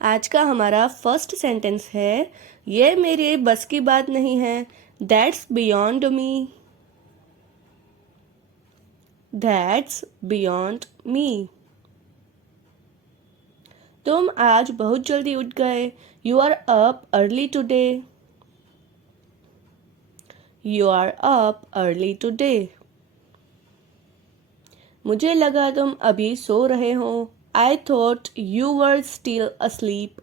आज का हमारा फर्स्ट सेंटेंस है, ये मेरे बस की बात नहीं है। That's beyond me. That's beyond me. तुम आज बहुत जल्दी उठ गए। You are up early today. You are up early today. मुझे लगा तुम अभी सो रहे हो। I thought you were still asleep.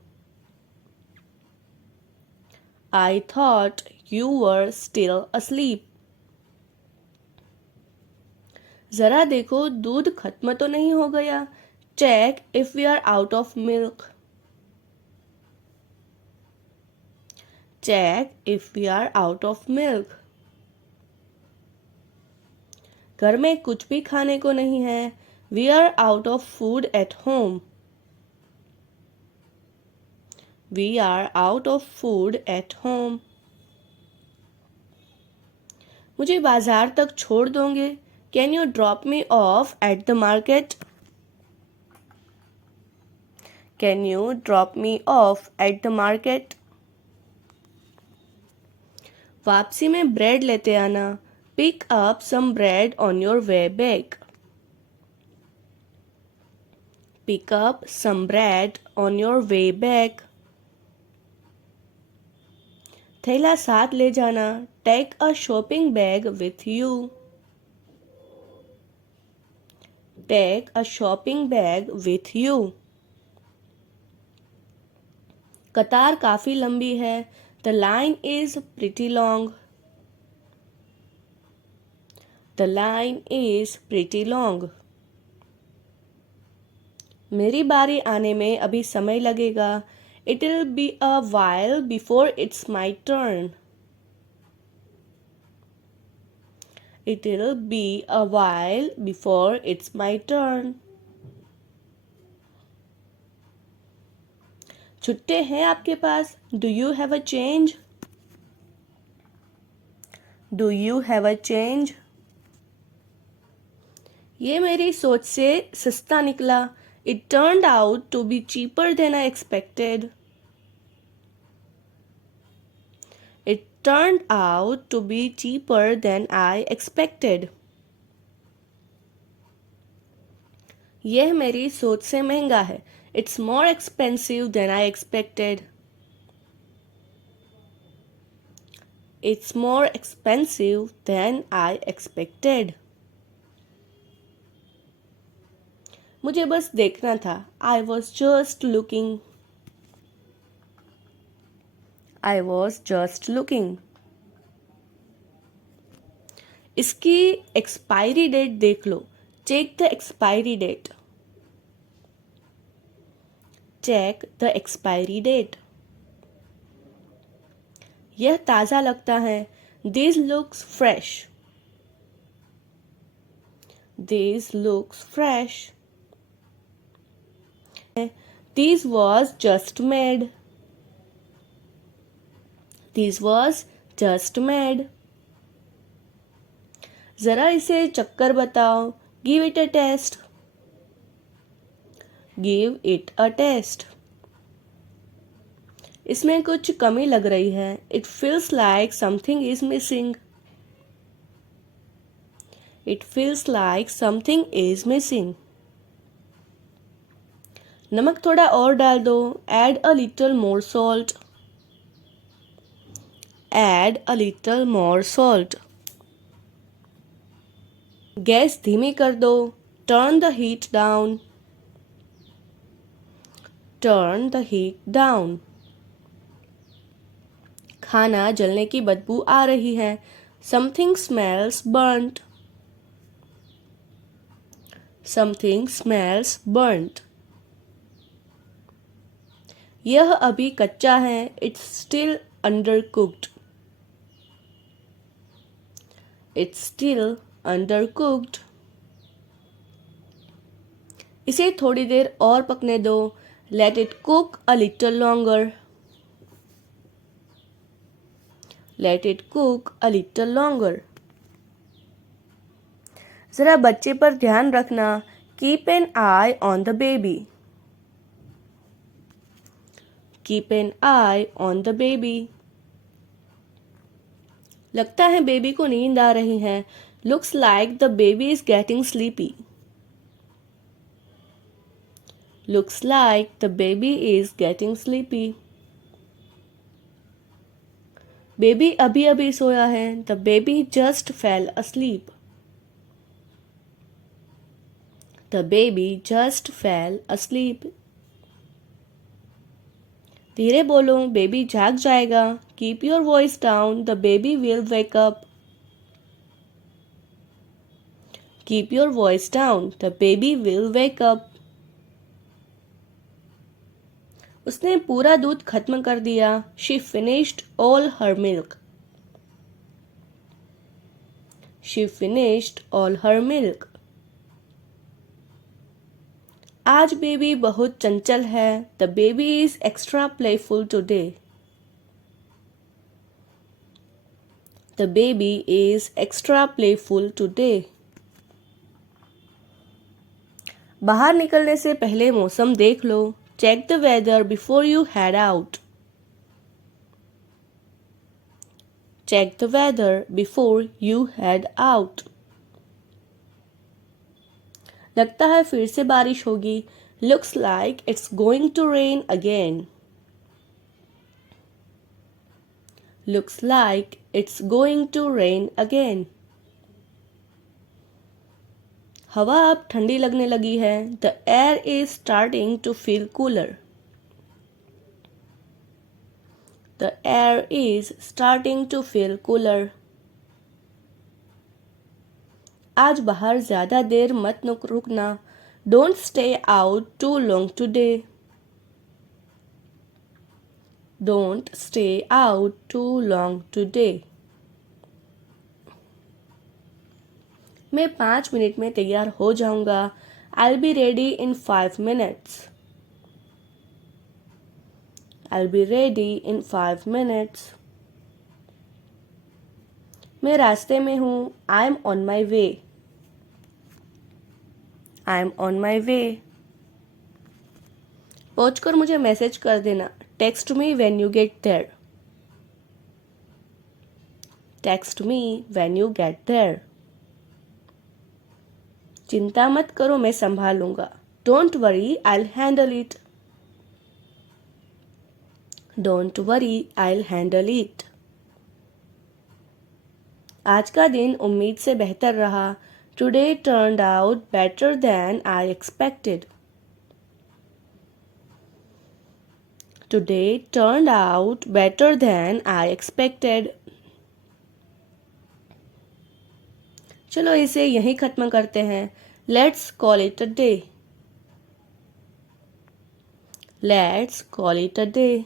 I thought you were still asleep. जरा देखो दूध खत्म तो नहीं हो गया। Check if we are out of milk. Check if we are out of milk. घर में कुछ भी खाने को नहीं है। We are out of food at home. We are out of food at home. मुझे बाजार तक छोड़ दोगे? Can you drop me off at the market? Can you drop me off at the market? वापसी में ब्रेड लेते आना। Pick up some bread on your way back. Pick up some bread on your way back. थैला साथ ले जाना। Take a shopping bag with you. Take a shopping bag with you. कतार काफी लंबी है। The line is pretty long. The line is pretty long. मेरी बारी आने में अभी समय लगेगा। It'll be a while before it's my turn. It'll be a while before it's my turn. छुट्टे हैं आपके पास? Do you have a change? Do you have a change? ये मेरी सोच से सस्ता निकला। It turned out to be cheaper than I expected. It turned out to be cheaper than I expected. यह मेरी सोच से महंगा है। It's more expensive than I expected. It's more expensive than I expected. मुझे बस देखना था। I was just looking. I was just looking. इसकी एक्सपायरी डेट देख लो। Check the expiry date. Check the expiry date. यह ताज़ा लगता है। This looks fresh. This looks fresh. This was just made. This was just made. जरा इसे चक्कर बताओ। Give it a test. Give it a test. इसमें कुछ कमी लग रही है। It feels like something is missing. It feels like something is missing. नमक थोड़ा और डाल दो। Add a little more salt. Add a little more salt. Gas धीमी कर दो। Turn the heat down. Turn the heat down. खाना जलने की बदबू आ रही है। Something smells burnt. Something smells burnt. यह अभी कच्चा है। It's still undercooked. It's still undercooked. इसे थोड़ी देर और पकने दो। Let it cook a little longer. Let it cook a little longer. जरा बच्चे पर ध्यान रखना। Keep an eye on the baby. Keep an eye on the baby. लगता है बेबी को नींद आ रही है. Looks like the baby is getting sleepy. Looks like the baby is getting sleepy. Baby अभी अभी सोया है. The baby just fell asleep. The baby just fell asleep. धीरे बोलो, बेबी जाग जाएगा. Keep your voice down, the baby will wake up. Keep your voice down, the baby will wake up. उसने पूरा दूध खत्म कर दिया. She finished all her milk. She finished all her milk. आज बेबी बहुत चंचल है. The baby is extra playful today. The baby is extra playful today. बाहर निकलने से पहले मौसम देख लो. Check the weather before you head out. Check the weather before you head out. लगता है फिर से बारिश होगी. Looks like it's going to rain again. Looks like it's going to rain again. हवा अब ठंडी लगने लगी है. The air is starting to feel cooler. The air is starting to feel cooler. आज बाहर ज़्यादा देर मत रुकना. Don't stay out too long today. Don't stay out too long today. मैं 5 मिनट में तैयार हो जाऊंगा. I'll be ready in 5 minutes. I'll be ready in 5 minutes. मैं रास्ते में हूँ. I'm on my way. I'm on my way. पहुंचकर मुझे मैसेज कर देना. Text me when you get there. Text me when you get there. चिंता मत करो, मैं संभालूंगा. Don't worry, I'll handle it. Don't worry, I'll handle it. आज का दिन उम्मीद से बेहतर रहा. Today turned out better than I expected. Today turned out better than I expected. चलो इसे यहीं खत्म करते हैं. Let's call it a day. Let's call it a day.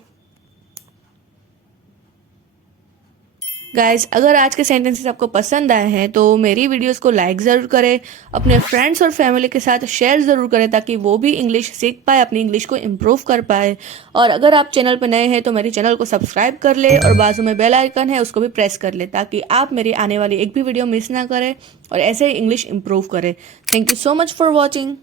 Guys, अगर आज के सेंटेंसेस आपको पसंद आए हैं तो मेरी वीडियोस को लाइक ज़रूर करें. अपने फ्रेंड्स और फैमिली के साथ शेयर ज़रूर करें ताकि वो भी इंग्लिश सीख पाए, अपनी इंग्लिश को इम्प्रूव कर पाए. और अगर आप चैनल पर नए हैं तो मेरे चैनल को सब्सक्राइब कर ले और बाजू में बेल आइकन है उसको भी प्रेस कर ले ताकि आप मेरी आने वाली एक भी वीडियो मिस ना करें और ऐसे ही इंग्लिश इम्प्रूव करें. Thank you so much for watching.